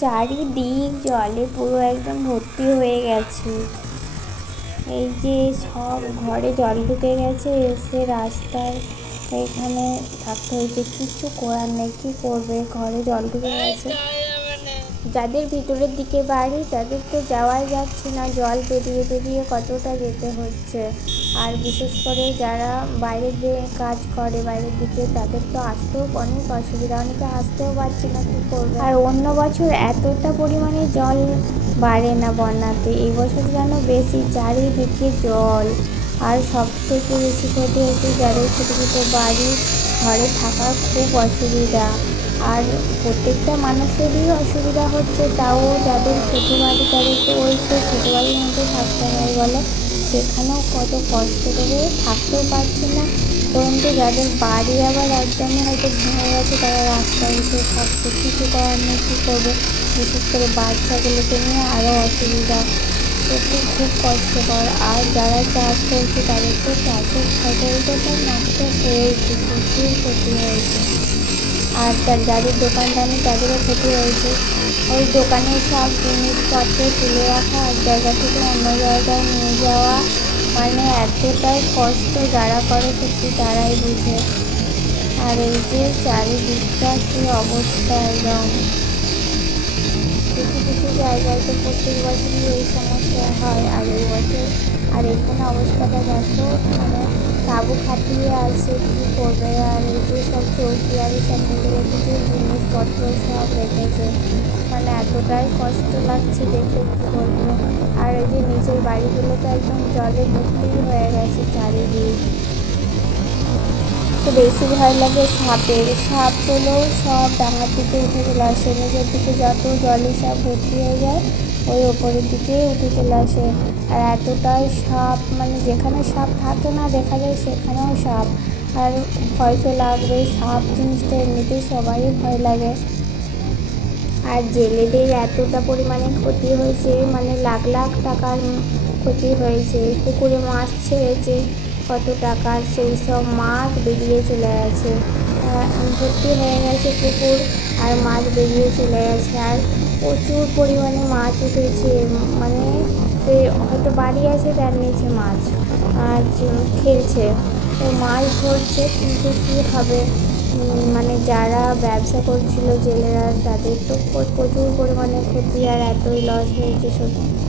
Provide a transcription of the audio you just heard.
চারিদিক জলে পুরো একদম ভর্তি হয়ে গেছে। এই যে সব ঘরে জল ঢুকে গেছে, এসে রাস্তায় এখানে থাকতে হয়েছে। কিছু করার নেই, কি করবে? ঘরে জল ঢুকে গেছে। যাদের ভিতরের দিকে বাড়ি, তাদের তো যাওয়াই যাচ্ছে না। জল পেরিয়ে পেরিয়ে কতটা যেতে হচ্ছে? আর বিশেষ করে যারা বাইরে দিয়ে কাজ করে, বাইরের দিকে, তাদের তো আসতেও অনেক অসুবিধা। অনেকে আসতেও পারছে না কী করবে। আর অন্য বছর এতটা পরিমাণে জল বাড়ে না বন্যাতে। এই বছর যেন বেশি চারিদিকে জল। আর সব থেকে বেশি ক্ষতি হচ্ছে যাদের ছোটো ছোটো বাড়ি, ঘরে থাকার খুব অসুবিধা। আর প্রত্যেকটা মানুষেরই অসুবিধা হচ্ছে, তাও যাদের ছোটো বাড়ি তাদেরকে ওই তো ছোটো বাড়ির মধ্যে থাকতে হয় বলে। সেখানেও কত কষ্ট করে থাকতেও পারছে না। পরন্তু যাদের বাড়ি আবার একদমই হয়তো ভেঙে গেছে, তারা রাস্তায় এসে থাকছে কিছু করার নেই, কী করবে? বিশেষ করে বাচ্চাগুলোকে নিয়ে আরও অসুবিধা। সত্যি খুব কষ্টকর। আর যারা চাষ করছে, তাদের তো চাষের ফসলটা তো নষ্ট হয়েছে, প্রচুর ক্ষতি হয়েছে। আর যাদের দোকানদানি, তাদেরও ক্ষতি হয়েছে। ওই দোকানে সব জিনিসপত্র তুলে রাখা এক জায়গা থেকে অন্য জায়গায় নিয়ে যাওয়া। মানে এতটাই কষ্ট যারা করে সত্যি তারাই বুঝে। আর এই যে চারিদিকটা কী অবস্থা একদম। কিছু কিছু জায়গায় তো প্রত্যেক বছরই এই সমস্যা হয়। আর এই বছর আর এখানে অবস্থাটা দেখো মানে তাবু খাটিয়ে আছে, কী করবে? আর এই যে সব চৌকি আর সব মিলে রেখেছে জিনিসপত্র সব রেখেছে মানে এতটাই কষ্ট লাগছে দেখে, কী করব আর এই যে নিচের বাড়িগুলো তো একদম জলে ভর্তি হয়ে গেছে চারিদিক। তো বেশি ভয় লাগে, সাপের সাপ সাপগুলো সব ডাঙার দিকে উঠে চলে আসে নিচের দিকে যত জলে সাপ ভর্তি হয়ে যায়, ওই ওপরের দিকে উঠে চলে আসে। আর এতটাই সাপ মানে যেখানে সাপ থাকে না, দেখা যায় সেখানেও সাপ। আর ভয় তো লাগবেই, সাপ জিনিসটা এমনিতেই সবারই ভয় লাগে। আর জেলেদের এতটা পরিমাণে ক্ষতি হয়েছে মানে লাখ লাখ টাকার ক্ষতি হয়েছে, পুকুরে মাছ ছেড়েছে কত টাকার সেই সব মাছ বেরিয়ে চলে গেছে। ভর্তি হয়ে গেছে পুকুর, আর মাছ বেরিয়ে চলে গেছে। আর প্রচুর পরিমাণে মাছ উঠেছে। মানে সে হয়তো বাড়ি আছে, তার নিচে মাছ, আর খেলছে। তো মাছ ধরছে, কিন্তু কী হবে? মানে যারা ব্যবসা করছিল জেলেরা, তাদের তো প্রচুর পরিমাণে ক্ষতি, আর এতই লস হয়েছে সত্যি।